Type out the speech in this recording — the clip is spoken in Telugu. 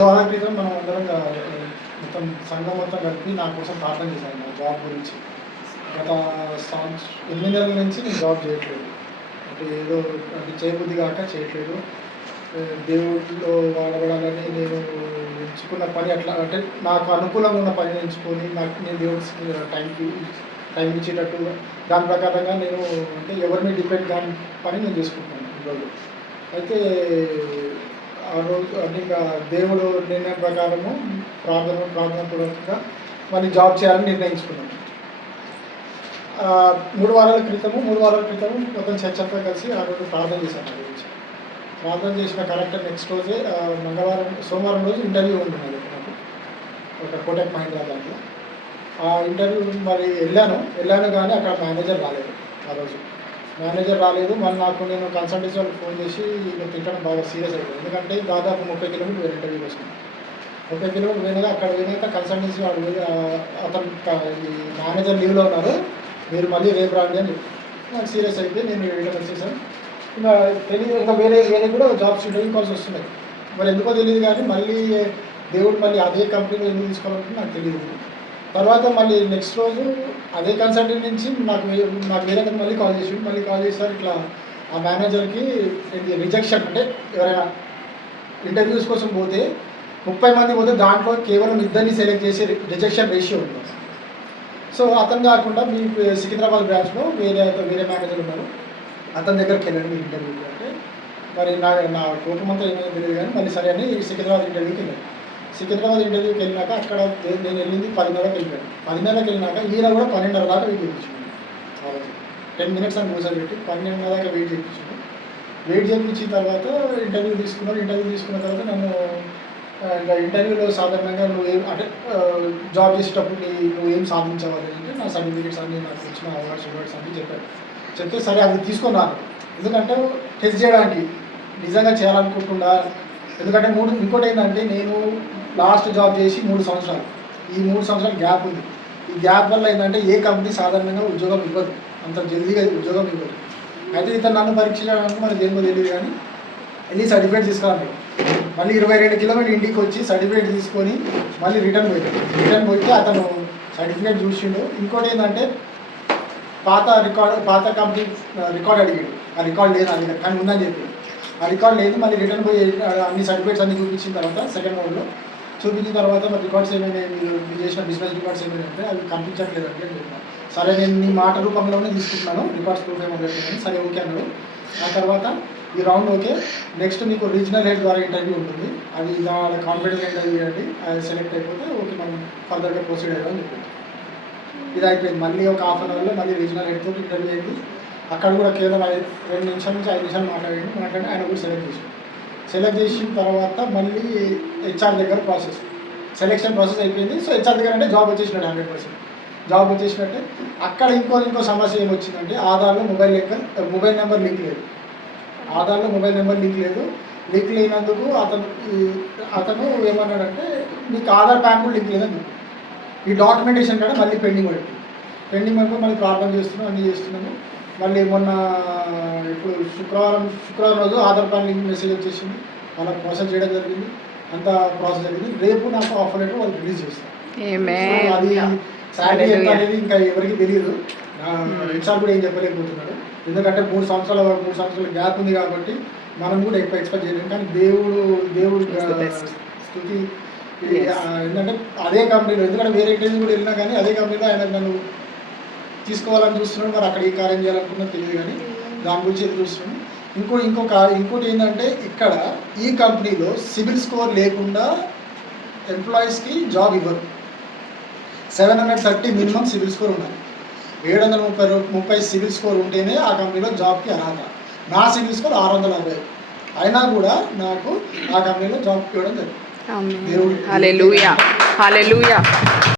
వారం క్రితం మనం అందరం మొత్తం సంఘం మొత్తం కలిపి నా కోసం ప్రార్థన చేశాను నా జాబ్ గురించి. గత 8 నెలల నుంచి నేను జాబ్ చేయట్లేదు. అంటే ఏదో అంటే చేయబుద్ధి కాక చేయట్లేదు. దేవుడిలో వాడబడాలని నేను ఎంచుకున్న పని అట్లా అంటే నాకు అనుకూలంగా ఉన్న పని ఎంచుకొని నేను దేవుడి టైం ఇచ్చేటట్టు దాని ప్రకారంగా నేను అంటే ఎవరిని డిపెండ్ కాని పని నేను చేసుకుంటున్నాను ఈరోజు. అయితే ఆ రోజు అంటే ఇంకా దేవుడు నిర్ణయం ప్రకారము ప్రార్థనాపూర్వకంగా మళ్ళీ జాబ్ చేయాలని నిర్ణయించుకున్నాను. 3 వారాల క్రితము మొత్తం చర్చ్ అంతా కలిసి ఆ రోజు ప్రార్థన చేశాను. నా గురించి ప్రార్థన చేసిన కరెక్ట్ నెక్స్ట్ రోజే సోమవారం రోజు ఇంటర్వ్యూ ఉంటున్నది నాకు ఒక కోటక్ మహీంద్రా దాంట్లో. ఆ ఇంటర్వ్యూ మరి వెళ్ళాను కానీ అక్కడ మేనేజర్ రాలేదు. ఆ రోజు మేనేజర్ రాలేదు. మళ్ళీ నేను కన్సల్టెన్సీ వాళ్ళకి ఫోన్ చేసి తిట్టడం బాగా సీరియస్ అయిపోయింది. ఎందుకంటే దాదాపు 30 కిలోమీటర్లు వేరే ఇంటర్వ్యూ కోసం 30 కిలోమీటర్లు పోయినాక అక్కడ పోయినాక కన్సల్టెన్సీ వాడు అతను మేనేజర్ లీవ్లో ఉన్నారు, మీరు మళ్ళీ రేపు రాండి అని నాకు సీరియస్ అయిపోయి నేను రిటర్న్ వచ్చేసాను. ఇంకా తెలియదు, ఇంకా వేరే కూడా జాబ్స్ ఇంటర్వ్యూ కాల్స్ వస్తున్నాయి. మరి ఎందుకో తెలియదు కానీ మళ్ళీ దేవుడు మళ్ళీ అదే కంపెనీలో ఎందుకు తీసుకోవాలంటే నాకు తెలియదు. తర్వాత మళ్ళీ నెక్స్ట్ రోజు అదే కన్సల్టెంట్ నుంచి నాకు వేరే మళ్ళీ కాల్ చేశారు. ఇట్లా ఆ మేనేజర్కి రిజెక్షన్, అంటే ఎవరైనా ఇంటర్వ్యూస్ కోసం పోతే 30 మంది పోతే దాంట్లో కేవలం 2 సెలెక్ట్ చేసి రిజెక్షన్ రేషియో ఉంది. సో అతను కాకుండా మీ సికింద్రాబాద్ బ్రాంచ్లో వేరే మేనేజర్ ఉన్నారు, అతని దగ్గరికి వెళ్ళండి మీ ఇంటర్వ్యూకి అంటే మరి నా కోపమంతా ఏమైనా తెలియదు కానీ మళ్ళీ సరే అని సికింద్రాబాద్ ఇంటర్వ్యూకి వెళ్ళాను. సికింద్రాబాద్ ఇంటర్వ్యూకి వెళ్ళినాక అక్కడ నేను వెళ్ళింది 10:30కి వెళ్ళాను. 10:30కి వెళ్ళినాక ఈయన కూడా 12:30 దాకా వెయిట్ చేయించుకున్నాను. 10 మినిట్స్ అని కూర్చోబెట్టి 12:30 దాకా వెయిట్ చేయించిన తర్వాత ఇంటర్వ్యూ తీసుకున్న తర్వాత నన్ను ఇంకా ఇంటర్వ్యూలో సాధారణంగా అంటే జాబ్ చేసేటప్పుడు నువ్వు ఏం సాధించవాలి అంటే నా సర్టిఫికేట్స్ అన్నీ నాకు ఇచ్చిన అవార్డ్స్ అన్నీ చెప్తే సరే అది తీసుకున్నాను. ఎందుకంటే టెస్ట్ చేయడానికి నిజంగా చేయాలనుకుంటున్నా. ఎందుకంటే ఇంకోటి ఏంటంటే నేను లాస్ట్ జాబ్ చేసి 3 సంవత్సరాలు, ఈ 3 సంవత్సరాలు గ్యాప్ ఉంది. ఈ గ్యాప్ వల్ల ఏంటంటే ఏ కంపెనీ సాధారణంగా ఉద్యోగం ఇవ్వదు, అంత జల్దీగా ఉద్యోగం ఇవ్వదు. అయితే ఇతను నన్ను పరీక్షించడానికి మనకు ఏమో తెలియదు కానీ వెళ్ళి సర్టిఫికేట్ తీసుకురాను. మళ్ళీ 22 కిలోమీటర్లు ఇంటికి వచ్చి సర్టిఫికేట్ తీసుకొని మళ్ళీ రిటర్న్ పోయితే అతను సర్టిఫికేట్ చూసిండు. ఇంకోటి ఏంటంటే పాత కంపెనీ రికార్డ్ అడిగాడు. ఆ రికార్డ్ లేదు అది కానీ ఉందని చెప్పి ఆ రికార్డ్ లేదు. మళ్ళీ రిటర్న్ పోయి అన్ని సర్టిఫికేట్స్ అన్ని చూపించిన తర్వాత సెకండ్ రౌండ్లో చూపించిన తర్వాత మరి రికార్డ్స్ ఏమైనా మీరు చేసిన బిజినెస్ రికార్డ్స్ ఏమైనా అంటే అవి కనిపించట్లేదండి అని చెప్పిన. సరే నేను నీ మాట రూపంలోనే తీసుకుంటున్నాను, రికార్డ్స్ ప్రూఫ్ ఏమో పెట్టాను. సరే ఓకే అన్నాడు. ఆ తర్వాత ఈ రౌండ్ ఓకే, నెక్స్ట్ మీకు రీజనల్ హెడ్ ద్వారా ఇంటర్వ్యూ ఉంటుంది, అది వాళ్ళ కాన్ఫిడెన్స్ ఇంటర్వ్యూ చేయండి, అది సెలెక్ట్ అయిపోతే ఓకే మనం ఫర్దర్గా ప్రొసీడ్ అయ్యామని చెప్పింది. ఇది అయిపోయింది. మళ్ళీ ఒక హాఫ్ అన్ అవర్లో మళ్ళీ రీజనల్ హెడ్తో ఇంటర్వ్యూ అయింది. అక్కడ కూడా కేవలం 2 నిమిషాల నుంచి 5 నిమిషాలు మాట్లాడి ఆయన కూడా సెలెక్ట్ చేసిన తర్వాత మళ్ళీ హెచ్ఆర్ దగ్గర సెలెక్షన్ ప్రాసెస్ అయిపోయింది. సో హెచ్ఆర్ దగ్గర అంటే జాబ్ వచ్చేసినట్టు 100% జాబ్ వచ్చేసినట్టే. అక్కడ ఇంకో సమస్య ఏమొచ్చిందంటే ఆధార్లో మొబైల్ నెంబర్ లింక్ లేదు. ఆధార్లో మొబైల్ నెంబర్ లింక్ లేనందుకు అతను ఏమన్నాడంటే మీకు ఆధార్ ప్యాన్ కూడా లింక్ లేదని చెప్పి ఈ డాక్యుమెంటేషన్ కూడా మళ్ళీ పెండింగ్ పడిపోయి మళ్ళీ ప్రాబ్లం అన్నీ చేస్తున్నాము. మళ్ళీ మొన్న ఇప్పుడు శుక్రవారం రోజు ఆధార్ ప్యాన్ లింక్ మెసేజ్ వచ్చేసింది, వాళ్ళకి ప్రాసెస్ చేయడం జరిగింది, అంతా ప్రాసెస్ జరిగింది. రేపు నాకు ఆఫర్ లెటర్ వాళ్ళు రిలీజ్ చేస్తారు. అది శాలరీ ఎంత అనేది ఇంకా ఎవరికి తెలియదు. హెచ్ఆర్ కూడా ఏం చెప్పలేకపోతున్నాడు. ఎందుకంటే 3 సంవత్సరాల గ్యాప్ ఉంది కాబట్టి మనం కూడా ఎక్కువ ఎక్స్పెక్ట్ చేయలేము. కానీ దేవుడు స్థుతి ఏంటంటే అదే కంపెనీలో, ఎందుకంటే వేరే ఇంటర్వ్యూ కూడా వెళ్ళినా కానీ అదే కంపెనీలో ఆయన నన్ను తీసుకోవాలని చూస్తున్నాడు. మరి అక్కడ ఏ కార్యం చేయాలనుకున్నా తెలియదు కానీ దాని గురించి ఎదురు చూస్తున్నాను. ఇంకోటి ఏంటంటే ఇక్కడ ఈ కంపెనీలో సిబిల్ స్కోర్ లేకుండా ఎంప్లాయీస్కి జాబ్ ఇవ్వరు. 730 మినిమం సిబిల్ స్కోర్ ఉండాలి. 730 సిబిల్ స్కోర్ ఉంటేనే ఆ కంపెనీలో జాబ్కి అర్హత. నా సిబిల్ స్కోర్ 650 అయినా కూడా నాకు ఆ కంపెనీలో జాబ్ ఇవ్వడం జరిగింది. దేవుడు